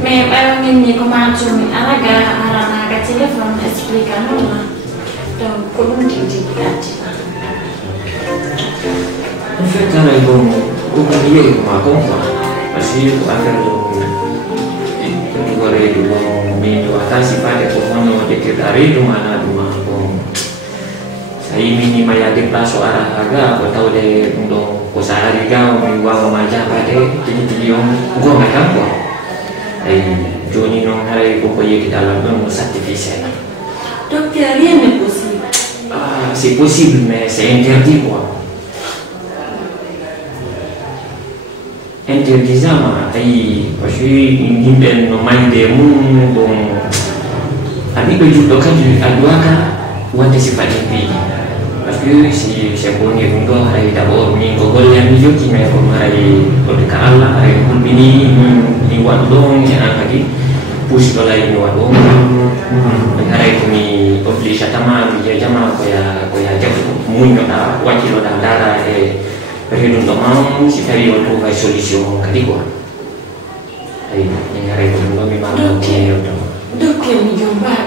Me ini kemacam alaga arana ka telepon explicar nula. Donc comme tu dis En fait, cara itu bukan dia yang makom lah. Pasti akan itu boleh dulu menjualasi pada kono dekat dari mana makom. Saya ini mayat plaso arah harga, atau de untuk usaha harga menjual macam pada tinggi gua nggak tahu. Joni non hari gua pergi ke dalam tu sertifikat. Dokter rien n'est possible. Ah, c'est possible mais c'est interdit quoi. Interdit sama, pasti ingin dan main demo dong. Tapi baju dokan adua kan, wanita sifat ini. Pasti si sebelumnya untuk hari dapur ni gogol yang hijau kini hari berdekat lah hari pun ini di wadong yang lagi push balai di wadong. Hari ini obligasi sama dia jama koya jauh munyo dah wakil dah darah perlu untuk mau si cari untuk kai solusi kali gua. Yang hari itu memang punya itu. Dokter ni jomba.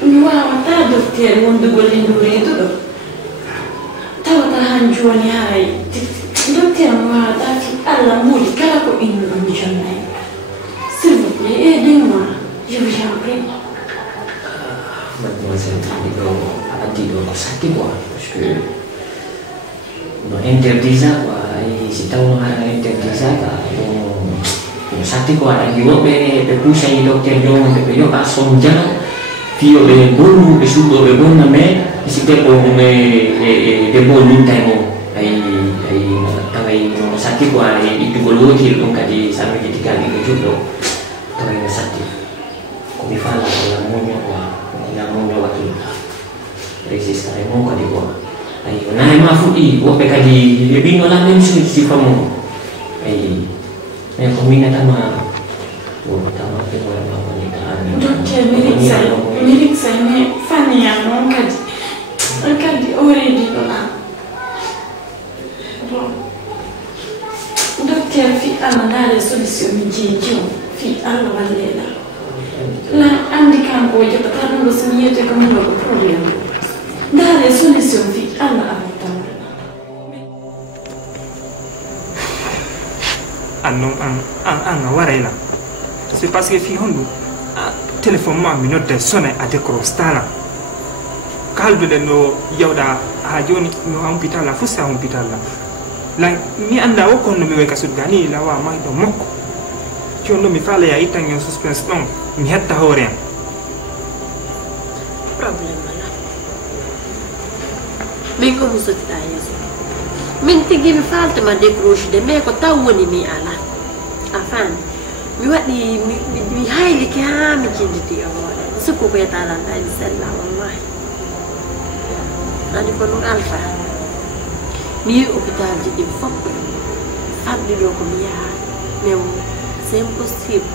Nuwa ta dokter mundu golindure itu dok. Tahu tahan juani hari. Dokter nuwa ta Allah muli kala ko inu jonnai. S'il vous plaît, aidez-moi. Je vous en prie. Mademoiselle, hati dulu sakit gua. No interdisa kwa si tahu orang interdisa ka sakit kwa lagi wo be pusha ni dokter yo be yo asom jana fio be bolu be sudo be bona me si te po me de bolu taimo ai no sakit kwa itu bolu ki lo kadi sampai ketika di judo tahu sakit ko mi fala la monyo waktu resist kare mo kadi kwa ayo na mafu wo peka di bino la même chose si famo ai me komina tama wo tama ke wa mama ni kan dokter milik saya me fani ya non kadi already la dokter fi amana solution mi jijo fi Allah walela la andi kan ko je patano lo smiyete comme lo problème dare solution fi Allah abata an warayla c'est parce que fi hondu téléphone ma mi nodde sone a décroche kaldu de no yawda ha joni no hôpital la fussa hôpital la mi anda o kon no mi weka sudgani la wa may do mokko jondo mi fala ya itangen suspense don mi hetta hore problème la min ko musata yeso min tigi mi falta ma décroche de me ko tawoni mi ala afan mi wadi mi hayli ki ha mi kinditi o suko ko yata la sella wallahi ani ko no alfa mi hôpital di fop fabdi do ko mi ya mais c'est impossible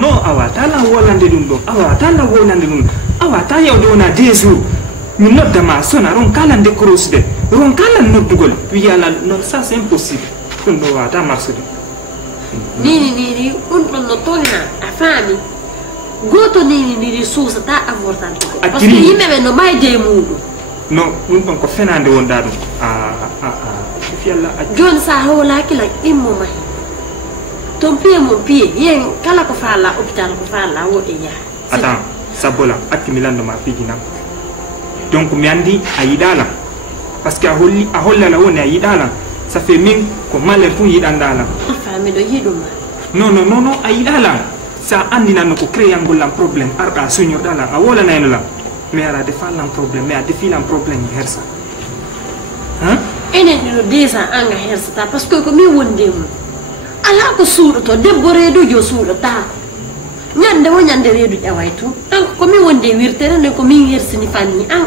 no awata la wolande dum do awata la wolande dum awata yawdo na desu mi nodda ma sona ron kala de cross de ron kala noddugol wi yalla non ça c'est impossible kun do wata marsude ni kun no tonna afami goto ni susa ta avortante parce que yimbe no may de mudu no dum ko fenande wonda dum fi yalla jon sa hawla kila immo may ton pied mon pied yen kala ko fala hôpital ko fala wo e ya attends sabola akimilando ma pigina donc mi andi ayidala parce que a holla la woni ayidala ça fait min ko male fu yidandala fami do yiduma non ayidala sa andi nan ko créer ngolam problème arda suñu dala a wala nayno la mais ara defalan problème mais a defilan problème hersa hein enen no desa anga hersa parce que ko mi wondemu ala ko suuɗoto debbo reedujo suuɗota ñande wo ñande reedu ƴawaytu an ko mi wonde wirtere nde ko min hersini fanni an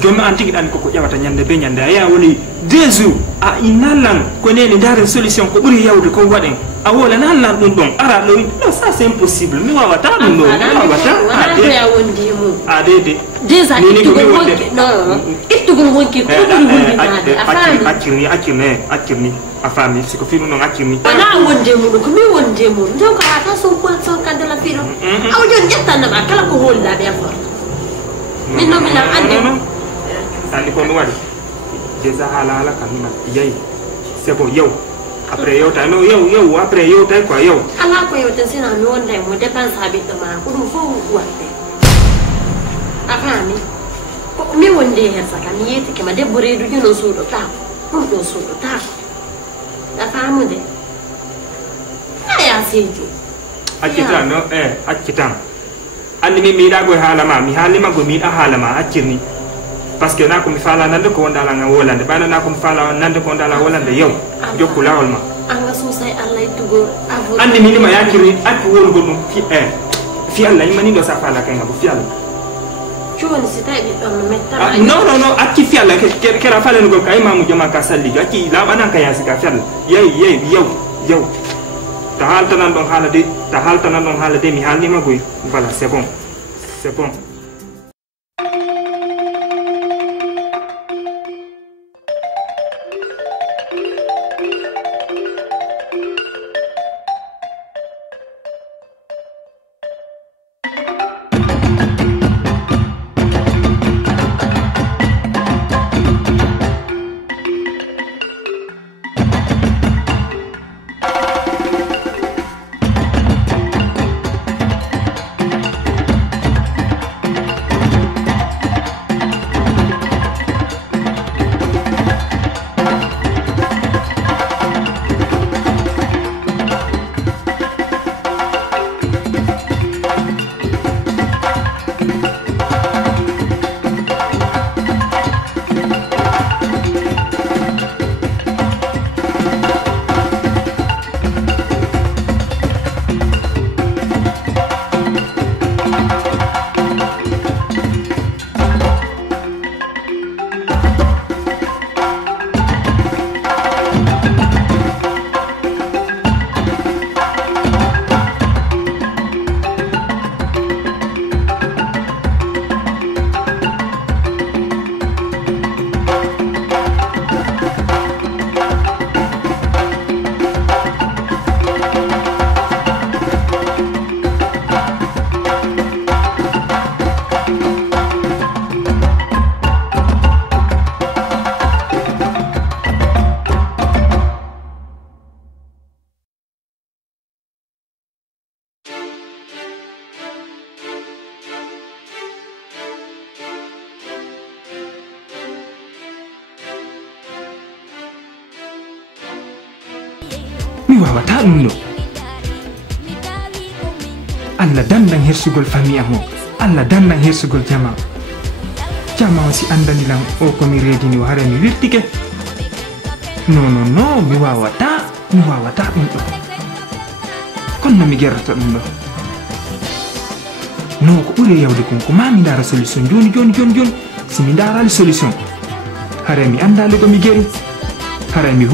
jonno an tigi ɗan koko ƴawata ñande be ñande a yaa woni 2 jours a inalan ko ne ni dare solution ko buri yawde ko waden a wala nan lan dum ara lo no ça c'est impossible mi wawa ta dum no mi wawa ta ya wondi mu de déjà itu go wonki non itu go wonki ko buri wondi na akirni afami siko finu no akirni na wonde mu ko mi wonde mu ndo ka ta so kan de la filo aw jon jetta na ba kala ko holla be fa min no min ande sali ko no wadi déjà hala kan na yayi c'est bon yow après yow ta no yow après yow ta quoi yow ala ko yow tan sina mi wonde mu dépense habite ma ko dum fo watte afami ko mi wonde her saka mi yeti ke ma debbo reedu juno suudo ta dum do suudo ta da famude aya seju akita no akitan andi mi da go hala ma mi halima go mi da hala ma akirni parce que na ko mi fala nan ko ndala nga wolande bana na ko mi fala nan ko ndala wolande yow jokku lawol ma anga so say Allah tugo avo andi mi ma yakiri ak wol go no fi Allah mani do sa fala kay nga bu fi Allah joni si tay bi don metta no akki fi Allah ke ra fala ngo kay mamu jama ka salli akki la bana ka yasi ka fi Allah yow ta halta nan don hala de mi halni ma goy voilà c'est bon mi wawata ɗum ɗo Allah dandan hersugol famille am o Allah dandan hersugol jama o si andanilan o komi reedini o hare mi wirtike non mi wawata ɗum ɗo kono mi gerrata ɗum ɗo non ko ɓuri yawde kon ko ma mi dara solution joni si mi darali solution hare mi andali ko mi geri hare mi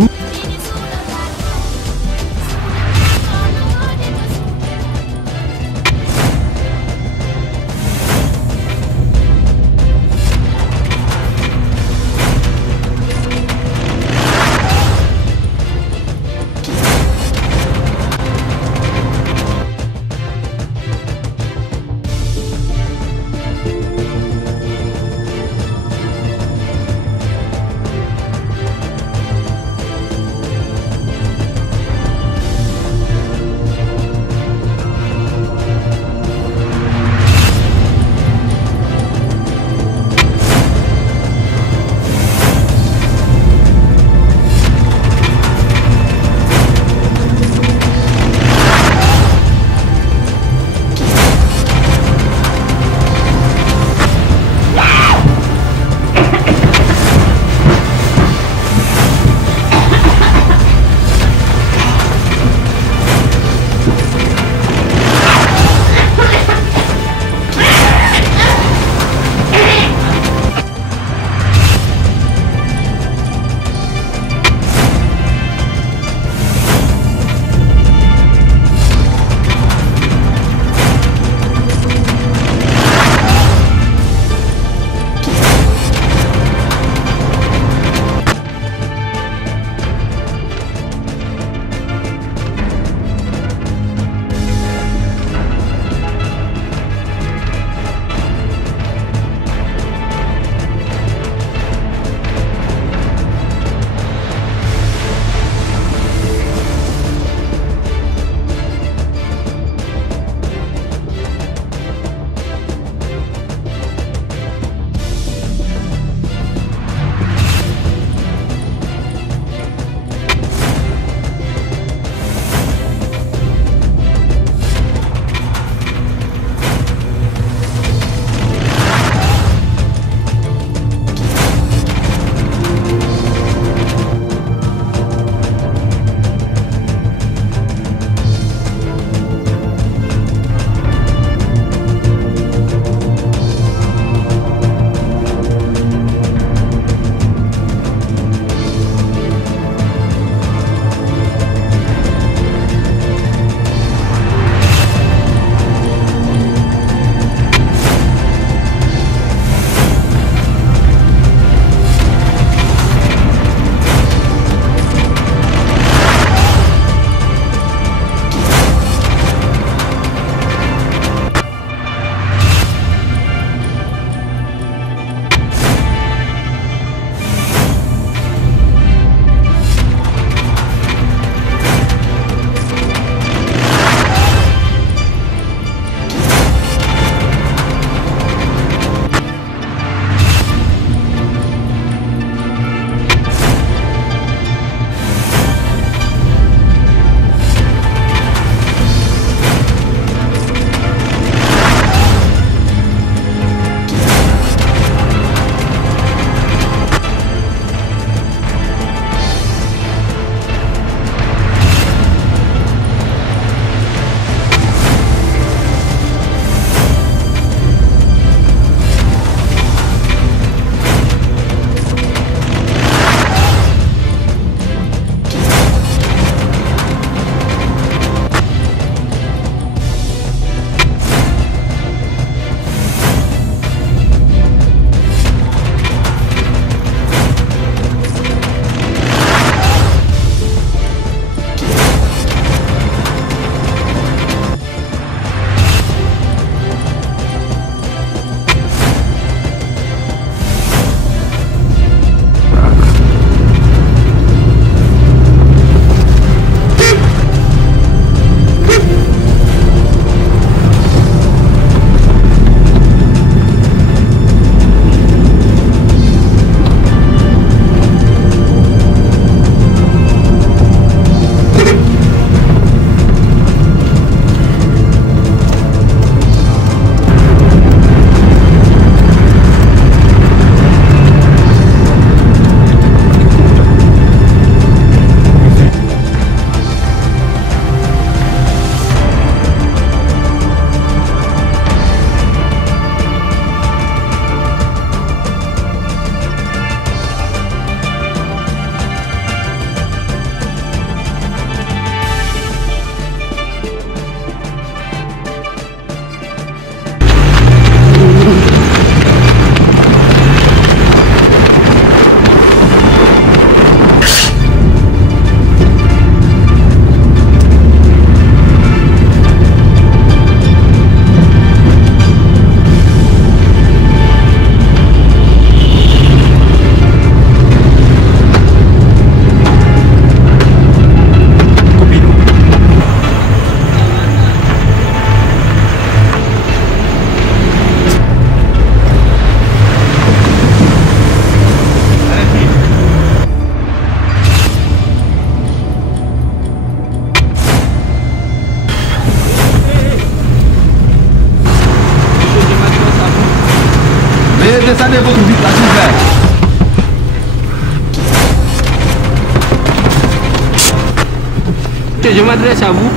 Écoutez, je m'adresse à vous.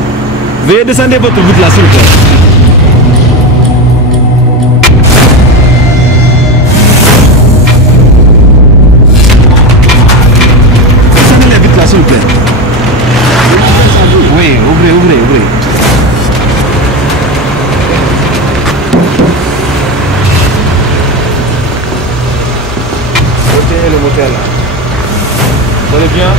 Veuillez descendre votre route là, s'il vous plaît. Descendez les vitres là, s'il vous plaît. Oui, ouvrez. Ôtez le moteur là. Vous allez bien?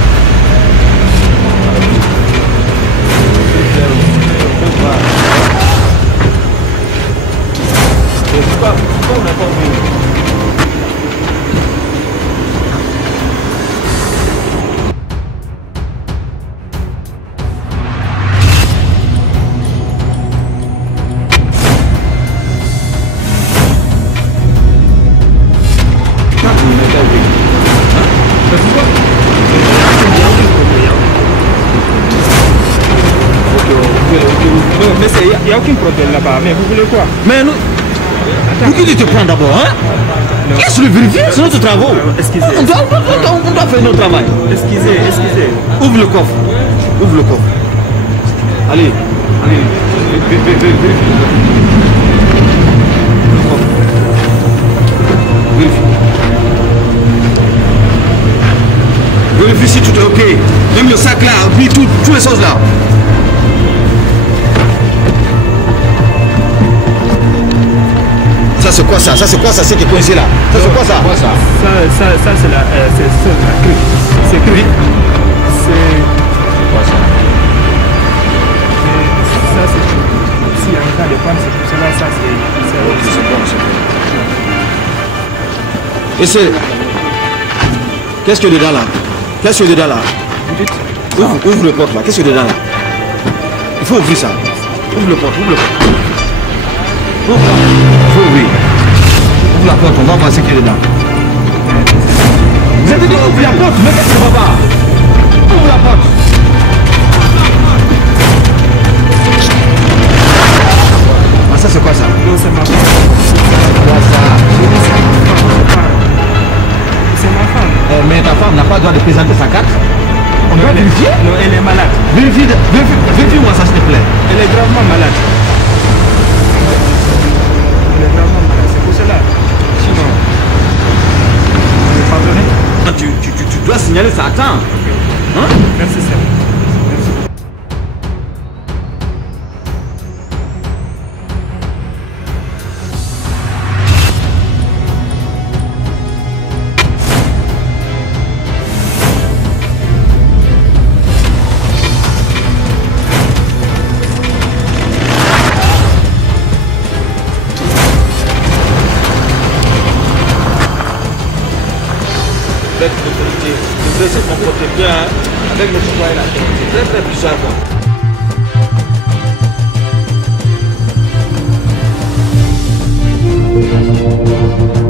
Pourquoi on n'a pas oublié? Mais il n'y a aucun problème là-bas. Mais vous voulez quoi? Mais nous... Pour qui tu te prends d'abord, hein? Qu'est-ce que tu vérifies? C'est notre travail. Excusez. On doit faire notre travail. Excusez. Ouvre le coffre. Allez. Vérifie. Le coffre. Vérifie si tout est ok. Même le sac là, puis toutes les choses là. Ça c'est quoi ça? Ça c'est quoi ça? C'est qui est coincé là? Ça c'est quoi ça? Ça c'est la crique. C'est crique. C'est quoi ça? Ça c'est... Si il y a un cas de panne, c'est pour cela, ça c'est... Et c'est... Qu'est-ce qu'il y a dedans là? Vous dites? Ouvre le porte là. Qu'est-ce qu'il y a dedans là? Il faut ouvrir ça. Ouvre le porte. Il faut ouvrir. Ouvre la porte, on va voir ce qu'il y a dedans. Vous avez dit ouvre la porte, mais qu'est-ce que ça va? Ouvre la porte. Ah, ça c'est quoi ça? Non, c'est ma femme. Quoi ça? C'est ma femme. Mais ta femme n'a pas le droit de présenter sa carte? On doit vérifier? Non, elle est malade. Vérifie-moi ça s'il te plaît. Elle est gravement malade. C'est pour cela. Sinon, vous me pardonnez? Tu dois signaler ça. Attends. Hein? Merci, sir. Avec l'autorité, vous devez se comporter bien avec le citoyen là. C'est très bizarre. Quoi.